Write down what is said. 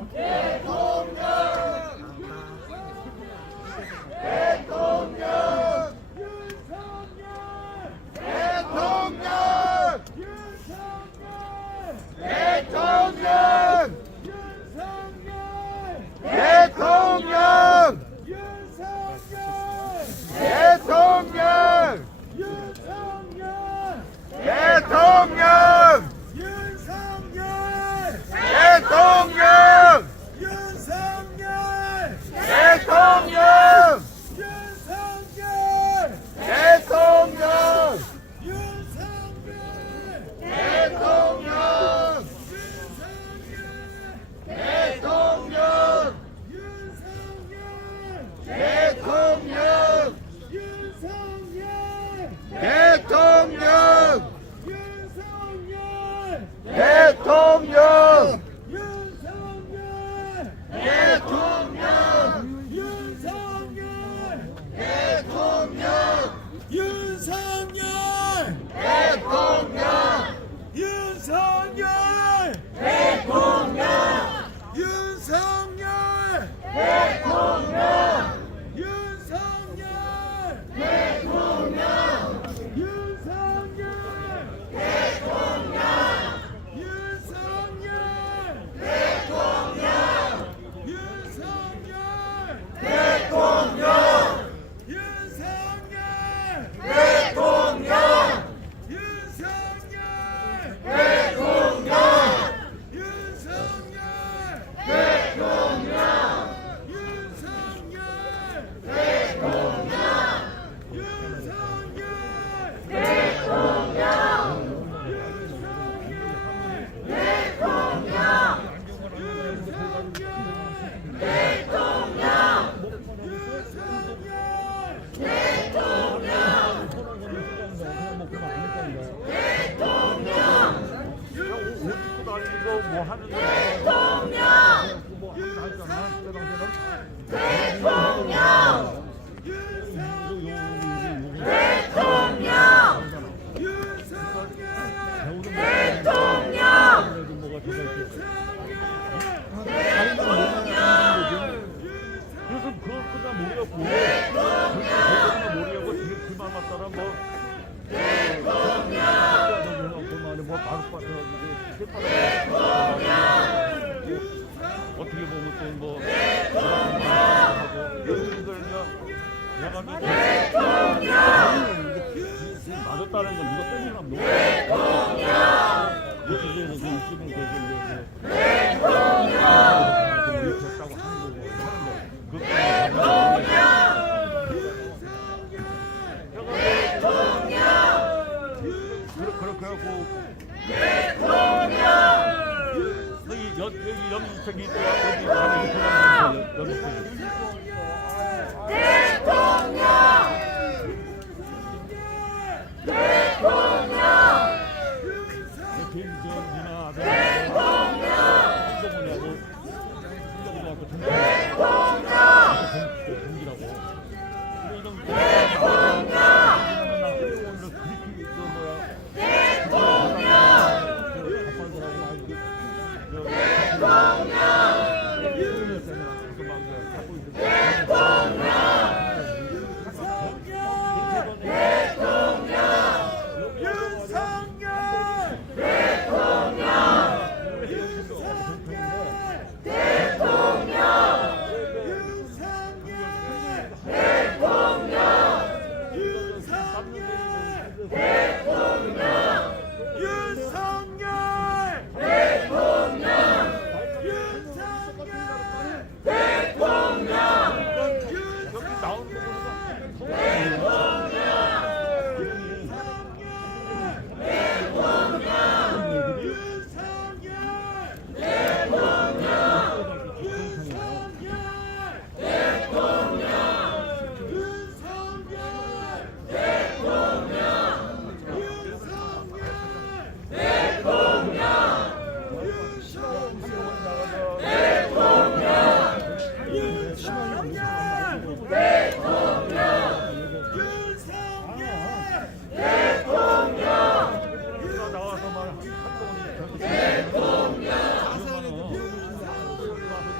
Yeah. 뭐 대통령 뭐 하긴 공부 대통령 대통령 맞았다는 건 누가 때리면 너무 대통령